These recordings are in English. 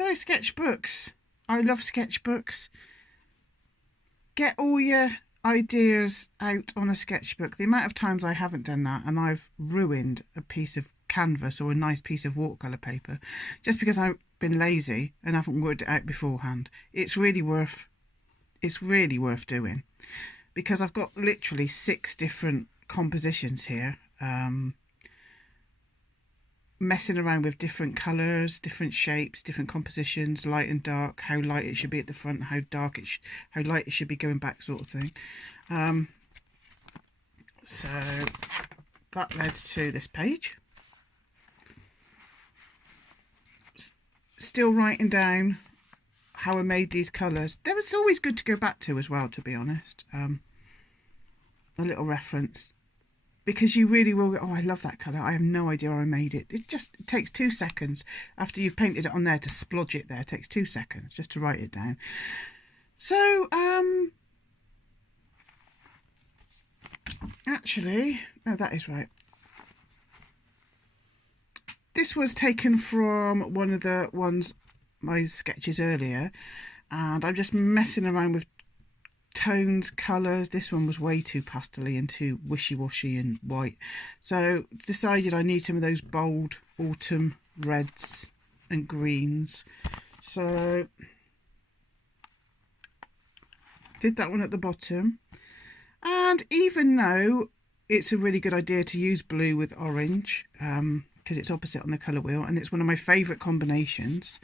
So sketchbooks. I love sketchbooks. Get all your ideas out on a sketchbook. The amount of times I haven't done that and I've ruined a piece of canvas or a nice piece of watercolour paper just because I've been lazy and haven't worked it out beforehand. It's really worth doing, because I've got literally 6 different compositions here, messing around with different colours, different shapes, different compositions, light and dark, how light it should be at the front, how light it should be going back, sort of thing. So that led to this page. Still writing down how I made these colours. It's always good to go back to as well, to be honest. A little reference, because you really will go, oh, I love that colour. I have no idea how I made it. It takes 2 seconds after you've painted it on there to splodge it there. It takes 2 seconds just to write it down. So, actually, no, that is right. This was taken from one of my sketches earlier, and I'm just messing around with tones, colours. This one was way too pastely and too wishy-washy and white, so decided I need some of those bold autumn reds and greens, so did that one at the bottom. And even though it's a really good idea to use blue with orange, because it's opposite on the colour wheel and it's one of my favourite combinations,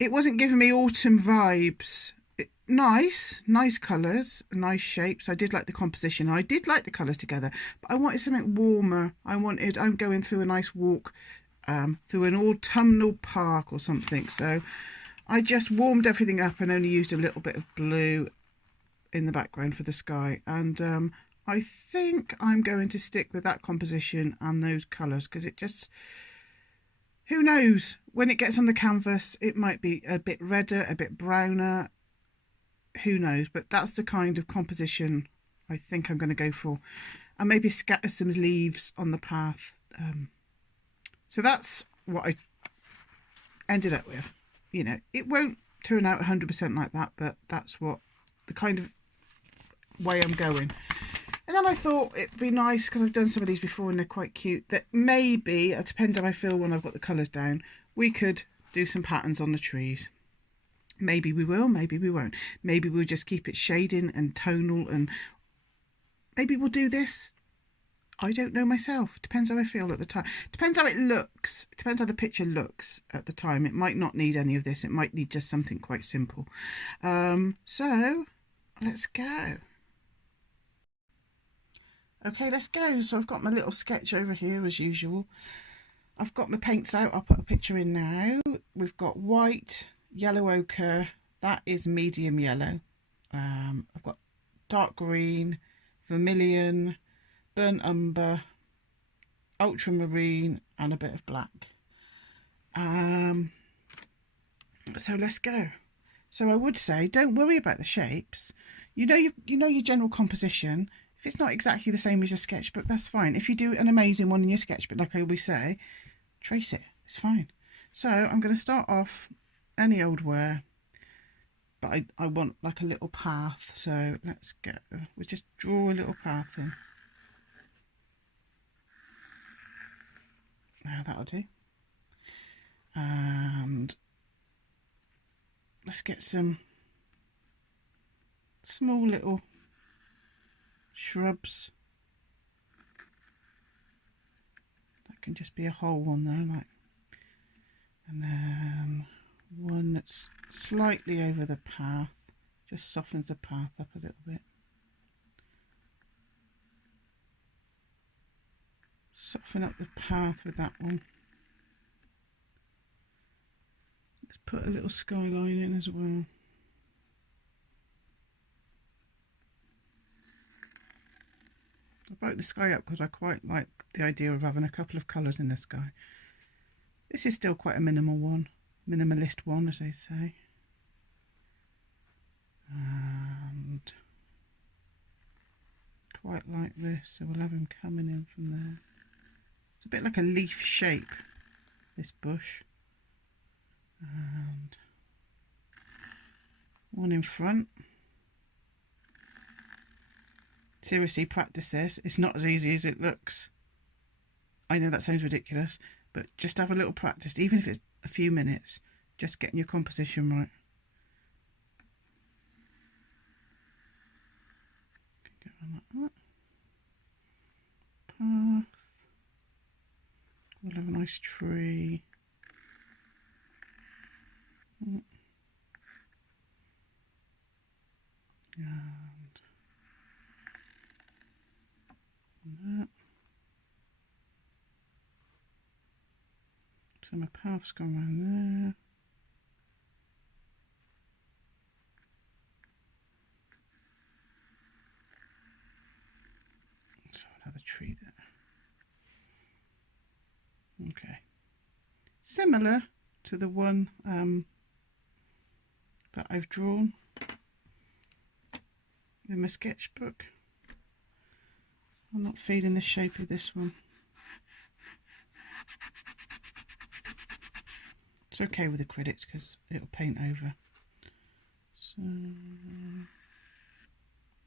it wasn't giving me autumn vibes. Nice colours, nice shapes. I did like the composition. I did like the colours together, but I wanted something warmer. I'm going through a nice walk through an autumnal park or something. So I just warmed everything up and only used a little bit of blue in the background for the sky. And I think I'm going to stick with that composition and those colours, because it just, who knows, when it gets on the canvas, it might be a bit redder, a bit browner. Who knows, but that's the kind of composition I think I'm going to go for, and maybe scatter some leaves on the path. So that's what I ended up with. You know, it won't turn out 100% like that, but that's what the kind of way I'm going. And then I thought it'd be nice, because I've done some of these before and they're quite cute, that maybe, it depends how I feel when I've got the colours down, we could do some patterns on the trees. Maybe we will, maybe we won't. Maybe we'll just keep it shading and tonal, and maybe we'll do this. I don't know myself. Depends how I feel at the time. Depends how it looks. It depends how the picture looks at the time. It might not need any of this. It might need just something quite simple. So let's go. Okay, let's go. So I've got my little sketch over here as usual. I've got my paints out. I'll put a picture in now. We've got white, yellow ochre, that is medium yellow. I've got dark green, vermilion, burnt umber, ultramarine, and a bit of black. So let's go. So I would say, don't worry about the shapes. You know your general composition. If it's not exactly the same as your sketchbook, that's fine. If you do an amazing one in your sketchbook, like I always say, trace it. It's fine. So I'm going to start off any old where, but I want like a little path, so let's go. We'll just draw a little path in. Now that'll do. And let's get some small little shrubs. That can just be a hole on there, like, and then one that's slightly over the path, just softens the path up a little bit. Soften up the path with that one. Let's put a little skyline in as well. I broke the sky up because I quite like the idea of having a couple of colours in the sky. This is still quite a minimalist one, as they say. And quite like this, so we'll have him coming in from there. It's a bit like a leaf shape, this bush. and one in front. Seriously, practice this. It's not as easy as it looks. I know that sounds ridiculous, but just have a little practice, even if it's a few minutes, just getting your composition right. Go on like that. Path. We'll have a nice tree. And that. So my path's gone around there. So another tree there. Okay. Similar to the one that I've drawn in my sketchbook. I'm not feeling the shape of this one. It's okay with acrylics because it'll paint over. So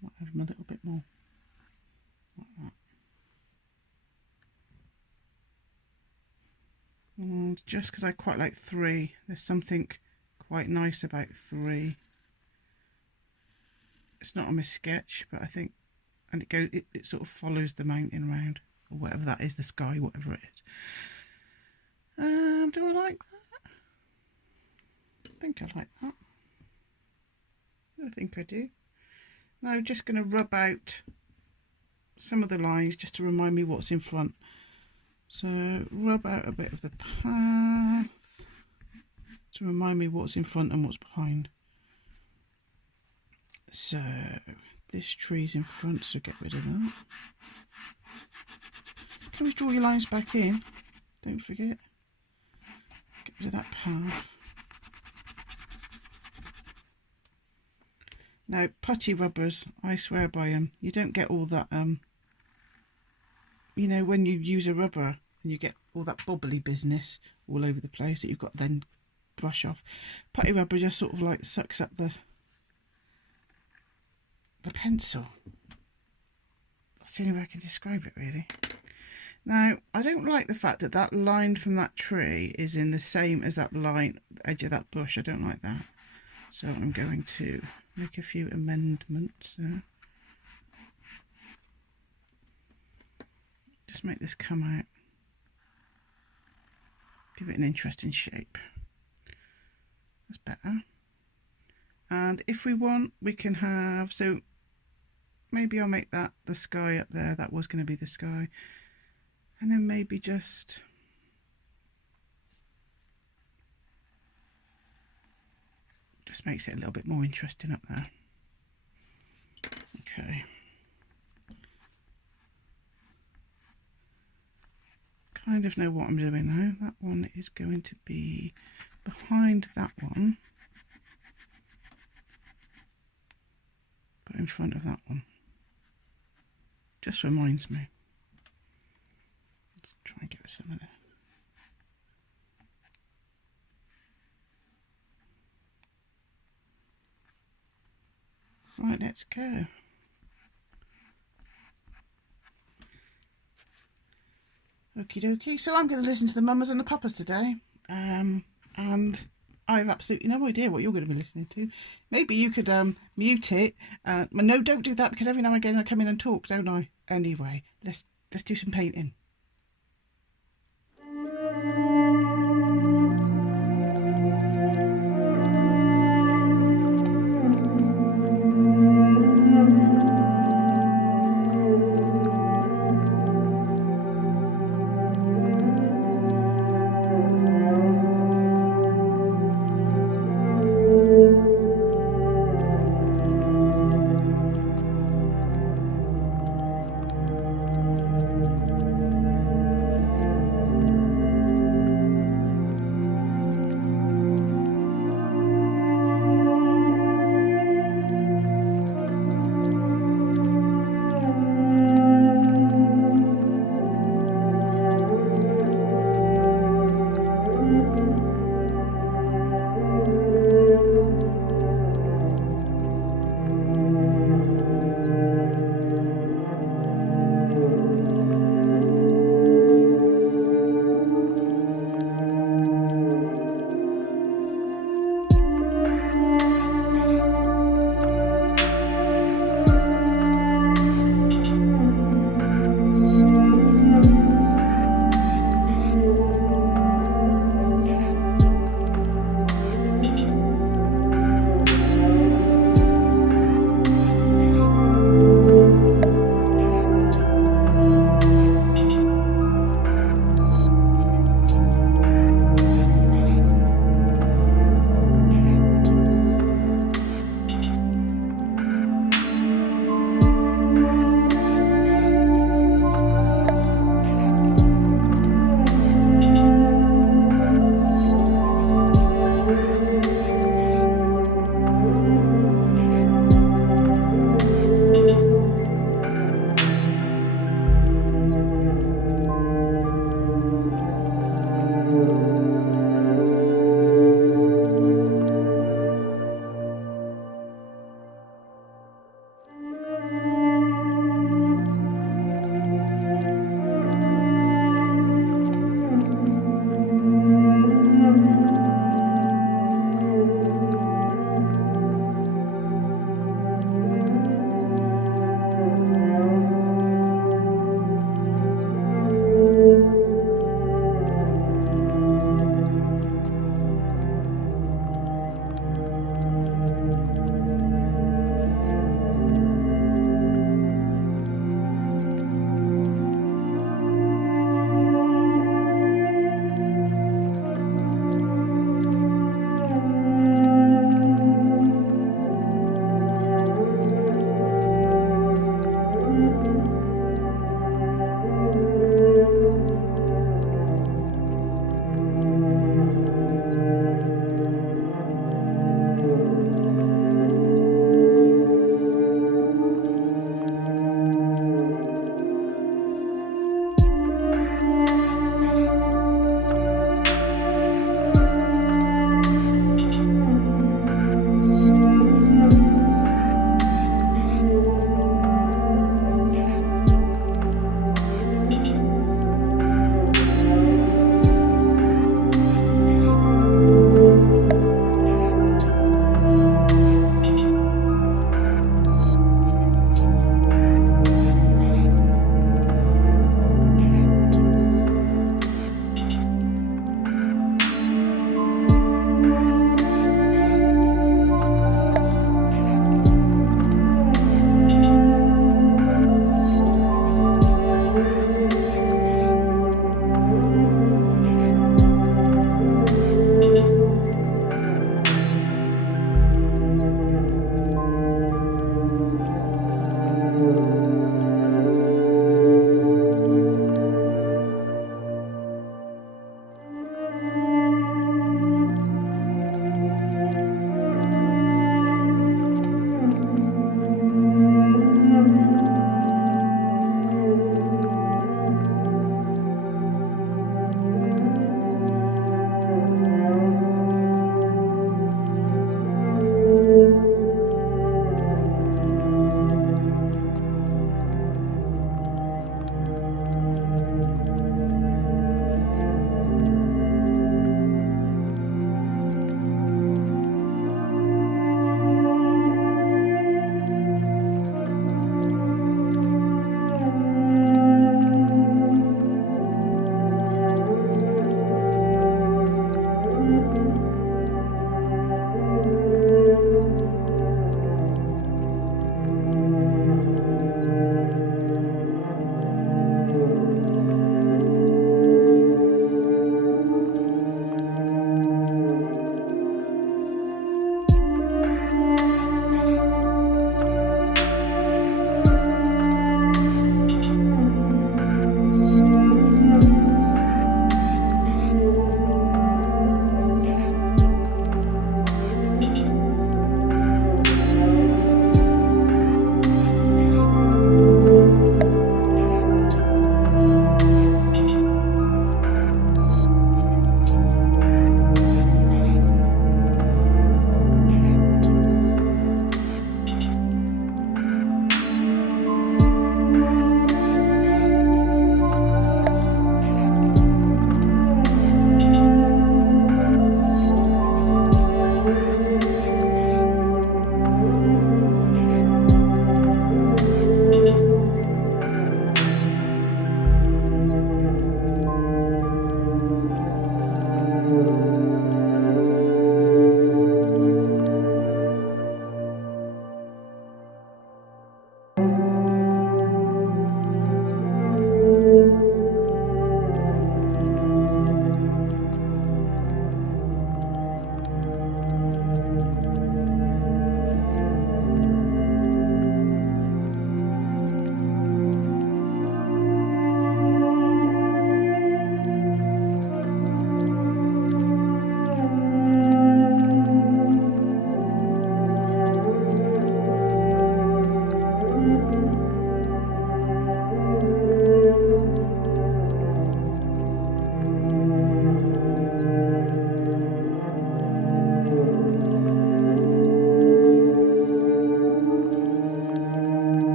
might have them a little bit more like that. And just because I quite like 3, there's something quite nice about 3. It's not on my sketch, but I think, and it sort of follows the mountain round, or whatever that is, the sky, whatever it is. Do I like that? I think I like that. I think I do. Now I'm just going to rub out some of the lines just to remind me what's in front. So rub out a bit of the path to remind me what's in front and what's behind. So this tree's in front, so get rid of that. Always draw your lines back in, don't forget. Get rid of that path. Now putty rubbers, I swear by them. You don't get all that, you know, when you use a rubber and you get all that bubbly business all over the place that you've got to then brush off. Putty rubber just sort of like sucks up the pencil. That's the only way I can describe it, really. Now, I don't like the fact that that line from that tree is in the same as that line, the edge of that bush. I don't like that. So I'm going to make a few amendments. Just make this come out. Give it an interesting shape. That's better. And if we want, we can have, so maybe I'll make that the sky up there. That was going to be the sky. And then maybe just makes it a little bit more interesting up there. Okay. Kind of know what I'm doing now. That one is going to be behind that one, but in front of that one. Just reminds me. Let's try and get rid of some of that. Right, let's go. Okie dokie. So I'm going to listen to the Mamas and the Papas today. And I have absolutely no idea what you're going to be listening to. Maybe you could mute it. No, don't do that, because every now and again I come in and talk, don't I? Anyway, let's do some painting.